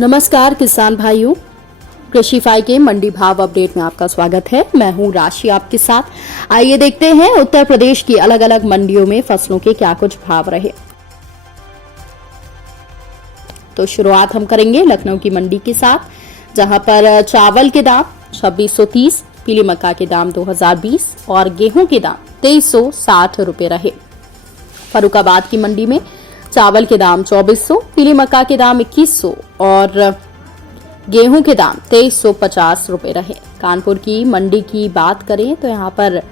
नमस्कार किसान भाइयों, कृषिफाई के मंडी भाव अपडेट में आपका स्वागत है। मैं हूं राशि आपके साथ। आइए देखते हैं उत्तर प्रदेश की अलग अलग मंडियों में फसलों के क्या कुछ भाव रहे। तो शुरुआत हम करेंगे लखनऊ की मंडी के साथ, जहां पर चावल के दाम 2630, पीली मक्का के दाम 2020 और गेहूं के दाम 2360 रुपए रहे। फर्रुखाबाद की मंडी में चावल के दाम 2400, पीली मक्का के दाम 2100 और गेहूं के दाम 2350 रुपए रहे। कानपुर की मंडी की बात करें तो यहां पर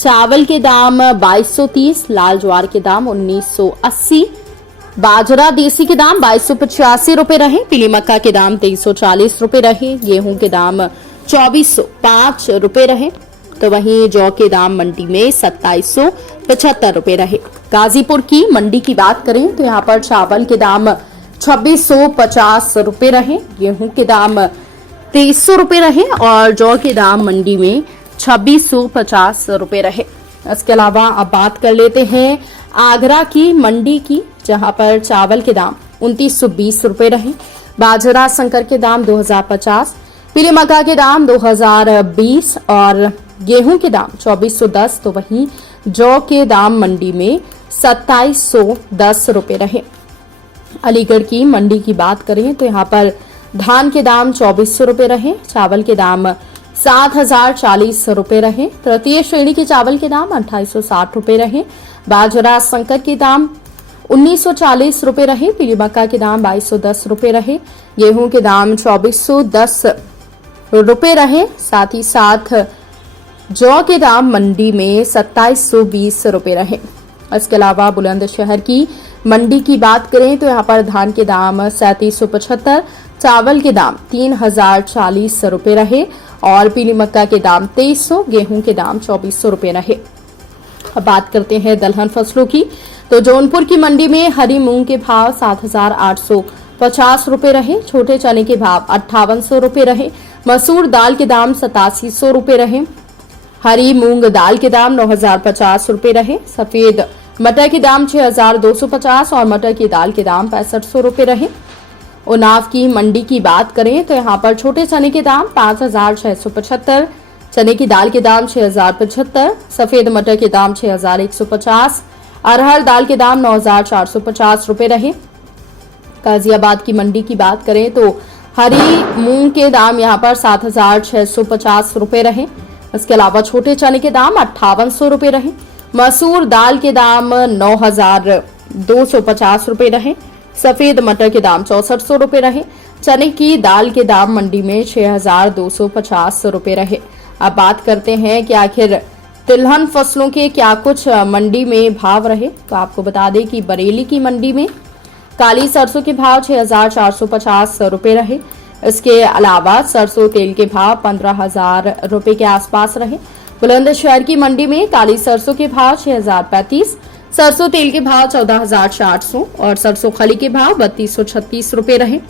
चावल के दाम 2230, लाल ज्वार के दाम 1980, बाजरा देसी के दाम 2285 रुपए रहे, पीली मक्का के दाम 2340 रुपए रहे, गेहूं के दाम 2405 रुपए रहे। तो वहीं जौ के दाम मंडी में 2775 रुपए रहे। गाजीपुर की मंडी की बात करें तो यहाँ पर चावल के दाम 2650 रुपए रहे, गेहूं के दाम 2300 रुपए रहे और जौ के दाम मंडी में 2650 रुपए रहे। इसके अलावा अब बात कर लेते हैं आगरा की मंडी की, जहां पर चावल के दाम 2920 रुपए रहे, बाजरा संकर के दाम 2050, पीले मक्का के दाम 2020 और गेहूं के दाम 2410। तो वहीं जौ के दाम मंडी में 2710 रुपए रहे। अलीगढ़ की मंडी की बात करें तो यहाँ पर धान के दाम 2400 रुपए रहे, चावल के दाम 7040 रुपए रहे, तृतीय श्रेणी के चावल के दाम 2860 रुपए रहे, बाजरा संकर के दाम 1940 रुपए रहे, पीली मक्का के दाम 2210 रुपए रहे, गेहूं के दाम 2410 रुपए रहे। साथ ही साथ जौ के दाम मंडी में 2720 रुपए रहे। इसके अलावा बुलंदशहर की मंडी की बात करें तो यहाँ पर धान के दाम 3775, चावल के दाम 3040 रुपए रहे और पीली मक्का के दाम 2300, गेहूं के दाम 2400 रुपए रहे। अब बात करते हैं दलहन फसलों की, तो जौनपुर की मंडी में हरी मूंग के भाव 7850 रुपए रहे, छोटे चने के भाव 5800 रुपए रहे, मसूर दाल के दाम 8700 रुपए रहे, हरी मूंग दाल के दाम 9050 रुपए रहे, सफेद मटर के दाम 6250 और मटर की दाल के दाम 6500 रुपए रहे। उन्नाव की मंडी की बात करें तो यहाँ पर छोटे चने के दाम 5675, चने की दाल के दाम 6075, सफेद मटर के दाम 6150, अरहर दाल के दाम 9450 रुपए रहे। गाजियाबाद की मंडी की बात करें तो हरी मूंग के दाम यहाँ पर 7650 रुपए रहे। इसके अलावा छोटे चने के दाम 5800 रुपए रहे, मसूर दाल के दाम 9250 रुपए रहे, सफेद मटर के दाम 6400 रुपए रहे, चने की दाल के दाम मंडी में 6250 रुपए रहे। अब बात करते हैं कि आखिर तिलहन फसलों के क्या कुछ मंडी में भाव रहे। तो आपको बता दें कि बरेली की मंडी में काली सरसों के भाव 6450 रुपए रहे। इसके अलावा सरसों तेल के भाव 15000 रुपए के आसपास रहे। बुलंदशहर की मंडी में काली सरसों के भाव 6035, सरसों तेल के भाव 14400 और सरसों खली के भाव 3236 रुपए रहे।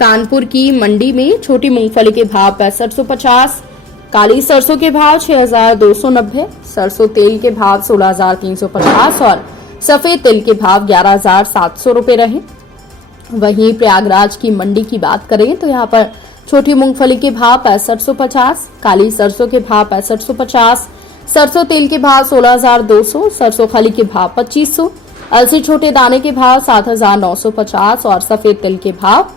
कानपुर की मंडी में छोटी मूंगफली के भाव 6550, काली सरसों के भाव 6290, सरसों तेल के भाव 16350 और सफेद तिल के भाव 11700 रुपए रहे। वहीं प्रयागराज की मंडी की बात करें तो यहाँ पर छोटी मूंगफली के भाव 6550, काली सरसों के भाव 6550, सरसों तेल के भाव 16200, सरसों खली के भाव 2500, अलसी छोटे दाने के भाव 7950 और सफेद तिल के भाव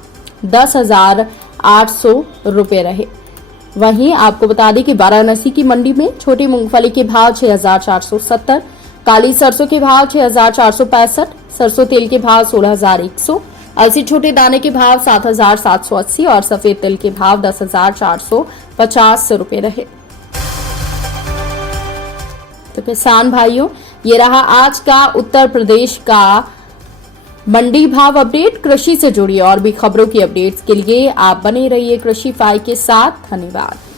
10800 रुपए रहे। वहीं आपको बता दें कि वाराणसी की मंडी में छोटी मूंगफली के भाव 6470, काली सरसों के भाव 6465, सरसों तेल के भाव 16100, अलसी छोटे दाने के भाव 7780 और सफेद तिल के भाव 10450 रुपए रहे। तो किसान भाइयों, ये रहा आज का उत्तर प्रदेश का मंडी भाव अपडेट। कृषि से जुड़ी और भी खबरों की अपडेट्स के लिए आप बने रहिए कृषिफाई के साथ। धन्यवाद।